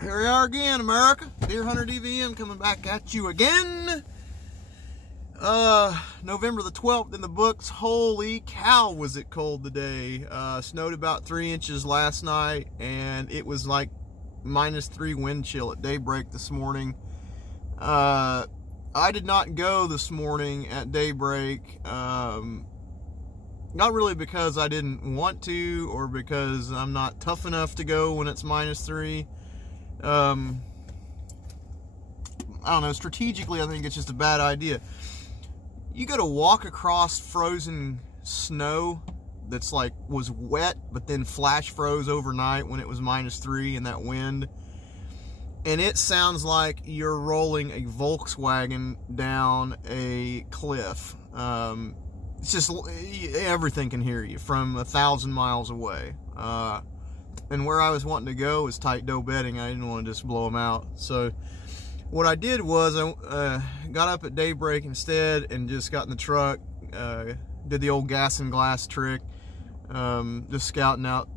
Here we are again, America. Deer Hunter DVM coming back at you again. November the 12th in the books. Holy cow, was it cold today. Snowed about 3 inches last night, and it was like -3 wind chill at daybreak this morning. I did not go this morning at daybreak. Not really because I didn't want to or because I'm not tough enough to go when it's -3. I don't know, strategically I think it's just a bad idea. You got to walk across frozen snow that's like was wet but then flash froze overnight when it was -3 and that wind, and it sounds like you're rolling a Volkswagen down a cliff. It's just, everything can hear you from 1,000 miles away. And where I was wanting to go is tight doe bedding. I didn't want to just blow them out. So what I did was I got up at daybreak instead and just got in the truck, did the old gas and glass trick, just scouting out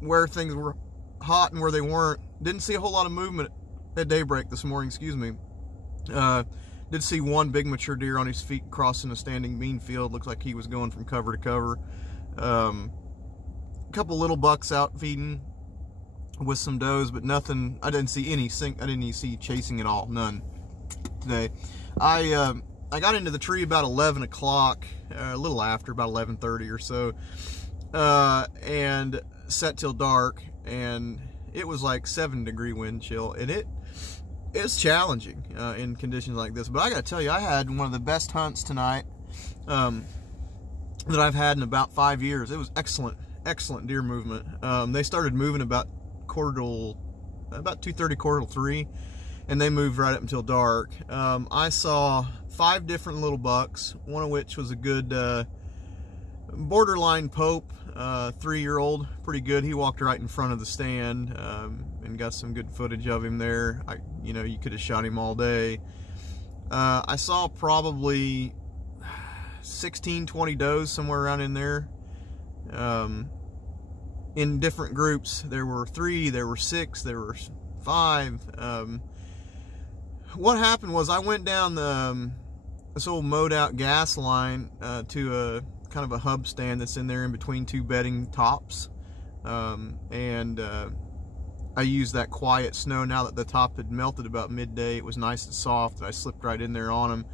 where things were hot and where they weren't. Didn't see a whole lot of movement at daybreak this morning, excuse me. Did see one big mature deer on his feet crossing a standing bean field. Looks like he was going from cover to cover. Couple little bucks out feeding with some does, but nothing. I didn't see any I didn't even see chasing at all. None today. I got into the tree about 11 o'clock, a little after, about 11:30 or so, and sat till dark, and it was like 7-degree wind chill, and it's challenging in conditions like this. But I gotta tell you, I had one of the best hunts tonight that I've had in about 5 years. It was excellent deer movement. They started moving about 2:30, 3, and they moved right up until dark. I saw 5 different little bucks, one of which was a good borderline Pope, 3-year-old, pretty good. He walked right in front of the stand, and got some good footage of him there. You could have shot him all day. I saw probably 16, 20 does, somewhere around in there. In different groups. There were 3, there were 6, there were 5. What happened was I went down this old mowed out gas line to a kind of a hub stand that's in there in between 2 bedding tops, and I used that quiet snow. Now that the top had melted about midday, it was nice and soft, and I slipped right in there on them,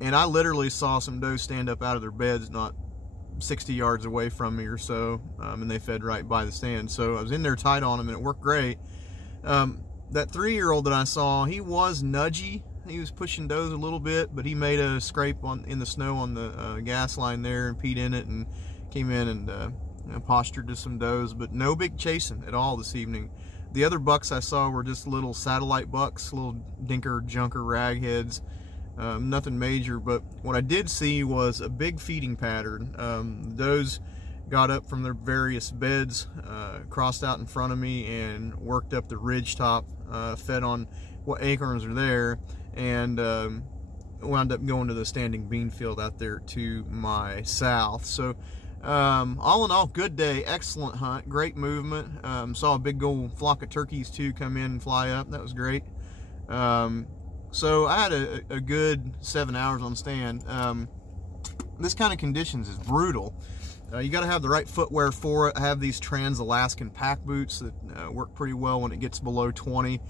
and I literally saw some does stand up out of their beds not 60 yards away from me or so, and they fed right by the stand. So I was in there tight on them, and it worked great. That 3-year-old that I saw, he was nudgy. He was pushing does a little bit, but he made a scrape in the snow on the gas line there and peed in it and came in and postured to some does, but no big chasing at all this evening. The other bucks I saw were just little satellite bucks, little dinker junker ragheads. Nothing major, but what I did see was a big feeding pattern. Those got up from their various beds, crossed out in front of me, and worked up the ridge top, fed on what acorns are there, and wound up going to the standing bean field out there to my south. So all in all, good day, excellent hunt, great movement. Saw a big old flock of turkeys too come in and fly up. That was great. So I had a good 7 hours on stand. This kind of conditions is brutal. You got to have the right footwear for it. I have these Trans-Alaskan pack boots that work pretty well when it gets below 20.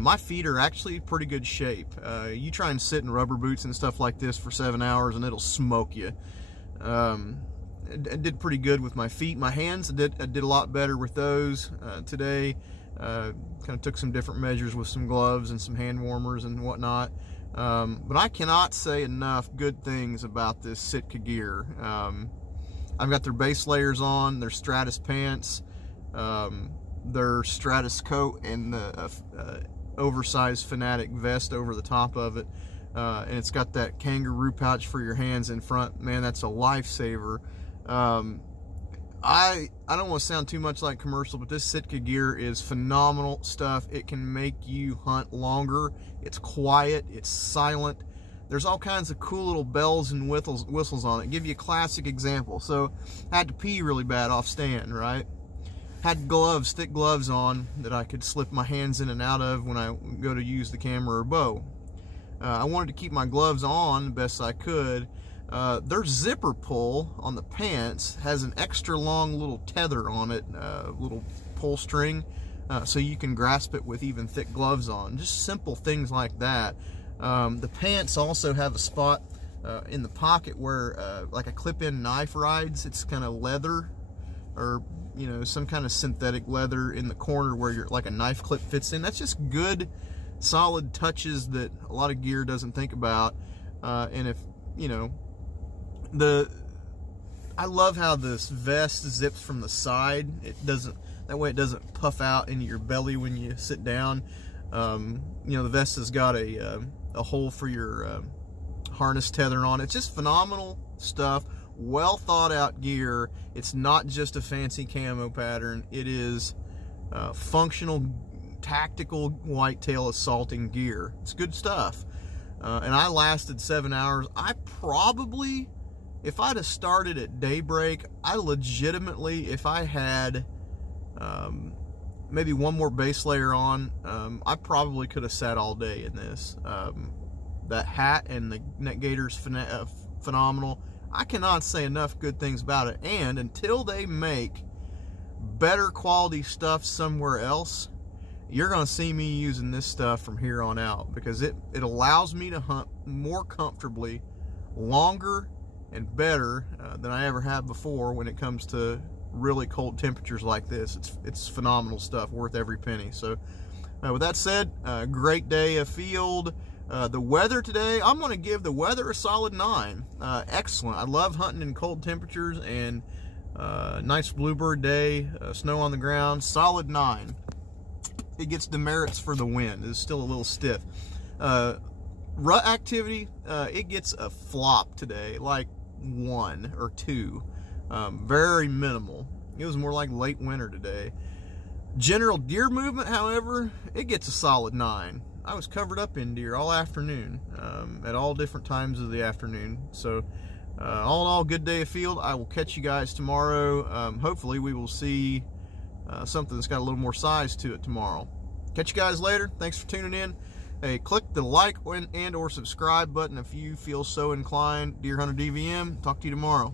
My feet are actually pretty good shape. You try and sit in rubber boots and stuff like this for 7 hours and it'll smoke you. I did pretty good with my feet. My hands, I did a lot better with those today. Kind of took some different measures with some gloves and some hand warmers and whatnot. But I cannot say enough good things about this Sitka gear. I've got their base layers on, their Stratus pants, their Stratus coat, and the oversized Fanatic vest over the top of it. And it's got that kangaroo pouch for your hands in front. Man, that's a lifesaver. I don't want to sound too much like commercial, but this Sitka gear is phenomenal stuff. It can make you hunt longer. It's quiet. It's silent. There's all kinds of cool little bells and whistles on it. I'll give you a classic example. So I had to pee really bad off stand, right? had gloves, thick gloves on that I could slip my hands in and out of when I go to use the camera or bow. I wanted to keep my gloves on the best I could. Their zipper pull on the pants has an extra long little tether on it, little pull string, so you can grasp it with even thick gloves on. Just simple things like that. The pants also have a spot in the pocket where like a clip-in knife rides. It's kind of leather, or you know, some kind of synthetic leather in the corner where like a knife clip fits in. That's just good, solid touches that a lot of gear doesn't think about. And if you know, I love how this vest zips from the side. That way it doesn't puff out into your belly when you sit down. You know, the vest has got a hole for your harness tether on. It's just phenomenal stuff. Well thought out gear. It's not just a fancy camo pattern. It is functional, tactical whitetail assaulting gear. It's good stuff. And I lasted 7 hours. I probably, if I'd have started at daybreak, I legitimately, if I had maybe one more base layer on, I probably could have sat all day in this. That hat and the neck gaiter's phenomenal. I cannot say enough good things about it. And until they make better quality stuff somewhere else, you're going to see me using this stuff from here on out, because it allows me to hunt more comfortably, longer and better than I ever have before when it comes to really cold temperatures like this. It's phenomenal stuff, worth every penny. So with that said, great day afield. The weather today, I'm going to give the weather a solid 9. Excellent. I love hunting in cold temperatures, and nice bluebird day, snow on the ground, solid 9. It gets demerits for the wind. It's still a little stiff. Rut activity, it gets a flop today, like 1 or 2. Very minimal. It was more like late winter today. General deer movement, however, it gets a solid 9. I was covered up in deer all afternoon, at all different times of the afternoon. So all in all, good day afield. I will catch you guys tomorrow. Hopefully we will see something that's got a little more size to it tomorrow. Catch you guys later. Thanks for tuning in. Hey, click the like and or subscribe button if you feel so inclined. Deer Hunter DVM. Talk to you tomorrow.